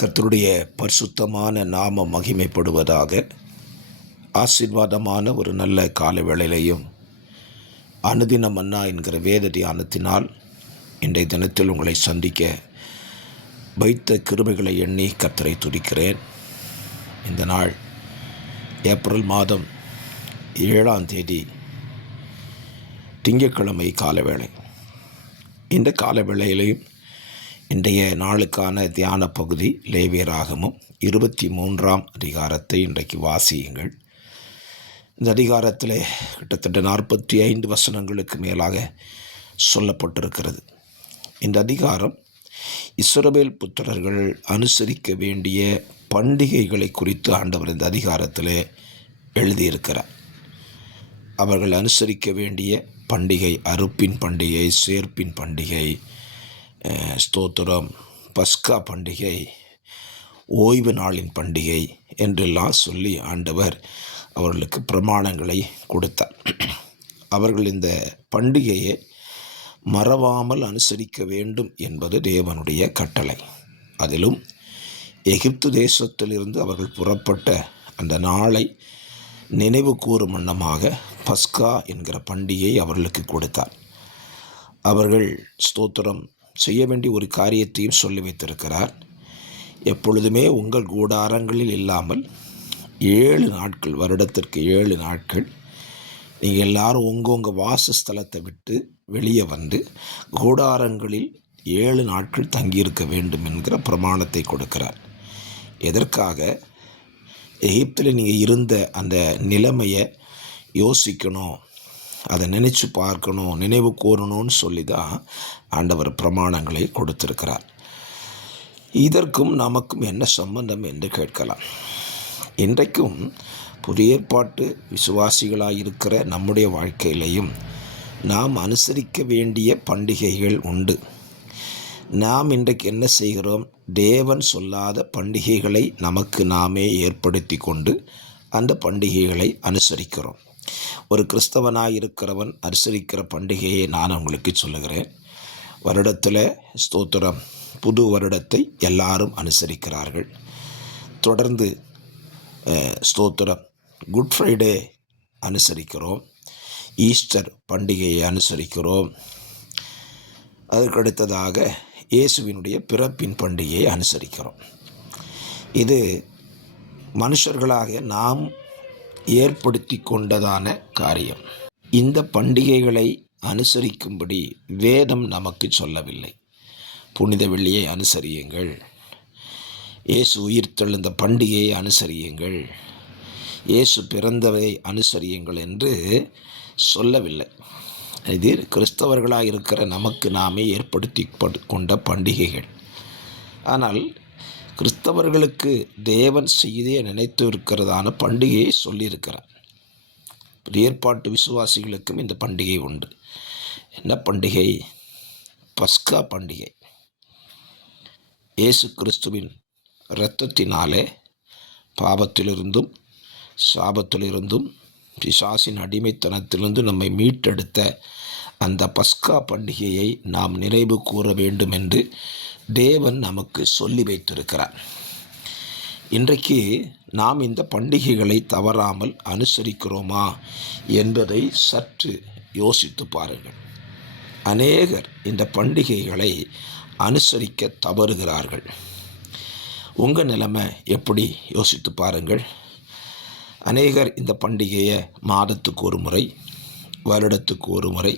கர்த்தருடைய பரிசுத்தமான நாம மகிமைப்படுவதாக. ஆசீர்வாதமான ஒரு நல்ல கால வேளையிலையும் அனுதின மன்னா என்கிற வேத தியானத்தினால் இன்றைய தினத்தில் உங்களை சந்திக்க வைத்த கிருபைகளை எண்ணி கர்த்தரை துதிக்கிறேன். இந்த நாள் ஏப்ரல் மாதம் 7ஆம் தேதி திங்கட்கிழமை காலவேளை. இந்த காலவேளையிலையும் இன்றைய நாளுக்கான தியான பகுதி லேவியராகமம் 23ஆம் அதிகாரத்தை இன்றைக்கு வாசியுங்கள். இந்த அதிகாரத்தில் கிட்டத்தட்ட 45 வசனங்களுக்கு மேலாக சொல்லப்பட்டிருக்கிறது. இந்த அதிகாரம் இஸ்ரவேல் புத்திரர்கள் அனுசரிக்க வேண்டிய பண்டிகைகளை குறித்து ஆண்டவர் இந்த அதிகாரத்தில் எழுதியிருக்கிறார். அவர்கள் அனுசரிக்க வேண்டிய பண்டிகை அறுப்பின் பண்டிகை, சேர்ப்பின் பண்டிகை, ஸ்தோத்திரம், பஸ்கா பண்டிகை, ஓய்வு நாளின் பண்டிகை என்றெல்லாம் சொல்லி ஆண்டவர் அவர்களுக்கு பிரமாணங்களை கொடுத்தார். அவர்கள் இந்த பண்டிகையை மறவாமல் அனுசரிக்க வேண்டும் என்பது தேவனுடைய கட்டளை. அதிலும் எகிப்து தேசத்திலிருந்து அவர்கள் புறப்பட்ட அந்த நாளை நினைவு கூறும் வண்ணமாக பஸ்கா என்கிற பண்டிகையை அவர்களுக்கு கொடுத்தார். அவர்கள் ஸ்தோத்திரம் செய்ய வேண்டிய ஒரு காரியத்தையும் சொல்லி வைத்திருக்கிறார். எப்பொழுதுமே உங்கள் கூடாரங்களில் இல்லாமல் 7 நாட்கள், வருடத்திற்கு 7 நாட்கள் நீங்கள் எல்லாரும் உங்கள் வாசஸ்தலத்தை விட்டு வெளியே வந்து கூடாரங்களில் 7 நாட்கள் தங்கியிருக்க வேண்டும் என்கிற பிரமாணத்தை கொடுக்கிறார். எதற்காக? எகிப்தில் நீங்கள் இருந்த அந்த நிலைமையை யோசிக்கணும், அதை நினச்சி பார்க்கணும், நினைவு கூறணும்னு சொல்லி தான் ஆண்டவர் பிரமாணங்களை கொடுத்திருக்கிறார். இதற்கும் நமக்கும் என்ன சம்பந்தம் என்று கேட்கலாம். இன்றைக்கும் புதிய ஏற்பாட்டு விசுவாசிகளாக இருக்கிற நம்முடைய வாழ்க்கையிலையும் நாம் அனுசரிக்க வேண்டிய பண்டிகைகள் உண்டு. நாம் இன்றைக்கு என்ன செய்கிறோம்? தேவன் சொல்லாத பண்டிகைகளை நமக்கு நாமே ஏற்படுத்தி கொண்டு அந்த பண்டிகைகளை அனுசரிக்கிறோம். ஒரு கிறிஸ்தவனாக இருக்கிறவன் அனுசரிக்கிற பண்டிகையை நான் உங்களுக்கு சொல்லுகிறேன். வருடத்தில் ஸ்தோத்திரம், புது வருடத்தை எல்லாரும் அனுசரிக்கிறார்கள். தொடர்ந்து ஸ்தோத்திரம், குட் ஃப்ரைடே அனுசரிக்கிறோம், ஈஸ்டர் பண்டிகையை அனுசரிக்கிறோம். அதற்கடுத்ததாக இயேசுவினுடைய பிறப்பின் பண்டிகையை அனுசரிக்கிறோம். இது மனுஷர்களாக நாம் ஏற்படுத்தி கொண்டதான காரியம். இந்த பண்டிகைகளை அனுசரிக்கும்படி வேதம் நமக்கு சொல்லவில்லை. புனித வெள்ளியை அனுசரியுங்கள், இயேசு உயிர்த்தெழுந்த பண்டிகையை அனுசரியுங்கள், இயேசு பிறந்தவை அனுசரியுங்கள் என்று சொல்லவில்லை. இது கிறிஸ்தவர்களாக இருக்கிற நமக்கு நாமே ஏற்படுத்தி கொண்ட பண்டிகைகள். ஆனால் கிறிஸ்தவர்களுக்கு தேவன் செய்தே நினைத்து இருக்கிறதான பண்டிகையை சொல்லியிருக்கிறார். ஏற்பாட்டு விசுவாசிகளுக்கும் இந்த பண்டிகை உண்டு. என்ன பண்டிகை? பஸ்கா பண்டிகை. இயேசு கிறிஸ்துவின் இரத்தத்தினாலே பாவத்திலிருந்தும் சாபத்திலிருந்தும் பிசாசின் அடிமைத்தனத்திலிருந்து நம்மை மீட்டெடுத்த அந்த பஸ்கா பண்டிகையை நாம் நினைவு கூற வேண்டும் என்று தேவன் நமக்கு சொல்லி வைத்திருக்கிறார். இன்றைக்கு நாம் இந்த பண்டிகைகளை தவறாமல் அனுசரிக்கிறோமா என்பதை சற்று யோசித்து பாருங்கள். அநேகர் இந்த பண்டிகைகளை அனுசரிக்க தவறுகிறார்கள். உங்கள் நிலைமை எப்படி யோசித்து பாருங்கள். அநேகர் இந்த பண்டிகையை மாதத்துக்கு ஒரு முறை, வருடத்துக்கு ஒரு முறை,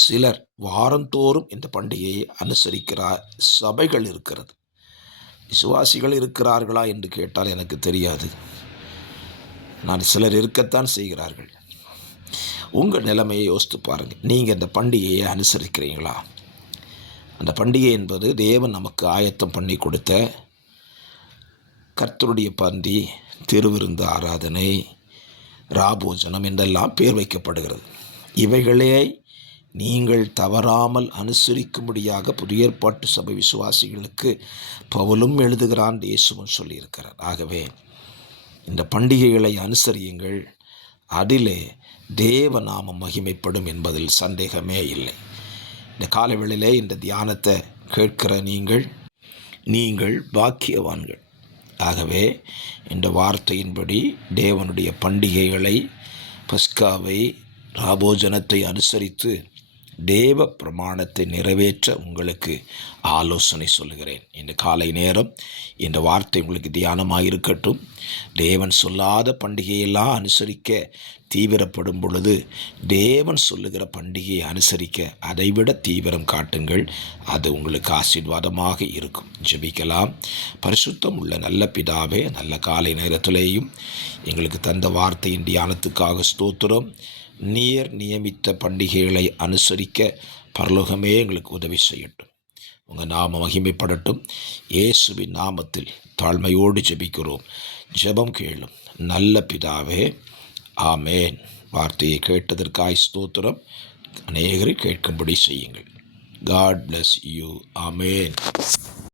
சிலர் வாரந்தோறும் இந்த பண்டிகையை அனுசரிக்கிறார். சபைகள் இருக்கிறது. விசுவாசிகள் இருக்கிறார்களா என்று கேட்டால் எனக்கு தெரியாது. சிலர் இருக்கத்தான் செய்கிறார்கள். உங்கள் நிலைமையை யோசித்து பாருங்கள். நீங்கள் இந்த பண்டிகையை அனுசரிக்கிறீங்களா? அந்த பண்டிகை என்பது தேவன் நமக்கு ஆயத்தம் பண்ணி கொடுத்த கர்த்தருடைய பந்தி, திருவிருந்து ஆராதனை, ராபோஜனம் என்றெல்லாம் பேர் வைக்கப்படுகிறது. இவைகளே நீங்கள் தவறாமல் அனுசரிக்கும்படியாக புதிய ஏற்பாட்டு சபை விசுவாசிகளுக்கு பவுலும் எழுதுகிறான், இயேசுவும் சொல்லியிருக்கிறார். ஆகவே இந்த பண்டிகைகளை அனுசரியுங்கள். அதிலே தேவ நாமம் மகிமைப்படும் என்பதில் சந்தேகமே இல்லை. இந்த காலவேளையிலே இந்த தியானத்தை கேட்கிற நீங்கள் நீங்கள் பாக்கியவான்கள். ஆகவே இந்த வார்த்தையின்படி தேவனுடைய பண்டிகைகளை, பஸ்காவை, ராபோஜனத்தை அனுசரித்து தேவ பிரமாணத்தை நிறைவேற்ற உங்களுக்கு ஆலோசனை சொல்லுகிறேன். இந்த காலை நேரம் இந்த வார்த்தை உங்களுக்கு தியானமாக இருக்கட்டும். தேவன் சொல்லாத பண்டிகையெல்லாம் அனுசரிக்க தீவிரப்படும் பொழுது தேவன் சொல்லுகிற பண்டிகையை அனுசரிக்க அதைவிட தீவிரம் காட்டுங்கள். அது உங்களுக்கு ஆசீர்வாதமாக இருக்கும். ஜெபிக்கலாம். பரிசுத்தம் உள்ள நல்ல பிதாவே, நல்ல காலை நேரத்திலேயும் எங்களுக்கு தந்த வார்த்தையின் தியானத்துக்காக ஸ்தோத்திரம். நீர் நியமித்த பண்டிகைகளை அனுசரிக்க பரலோகமே எங்களுக்கு உதவி செய்யட்டும். உங்கள் நாம மகிமைப்படட்டும். இயேசுவின் நாமத்தில் தாழ்மையோடு ஜெபிக்கிறோம். ஜெபம் கேளும் நல்ல பிதாவே, ஆமேன். வார்த்தையை கேட்டதற்காய் ஸ்தோத்திரம். அநேகரை கேட்கும்படி செய்யுங்கள். God bless you. ஆமேன்.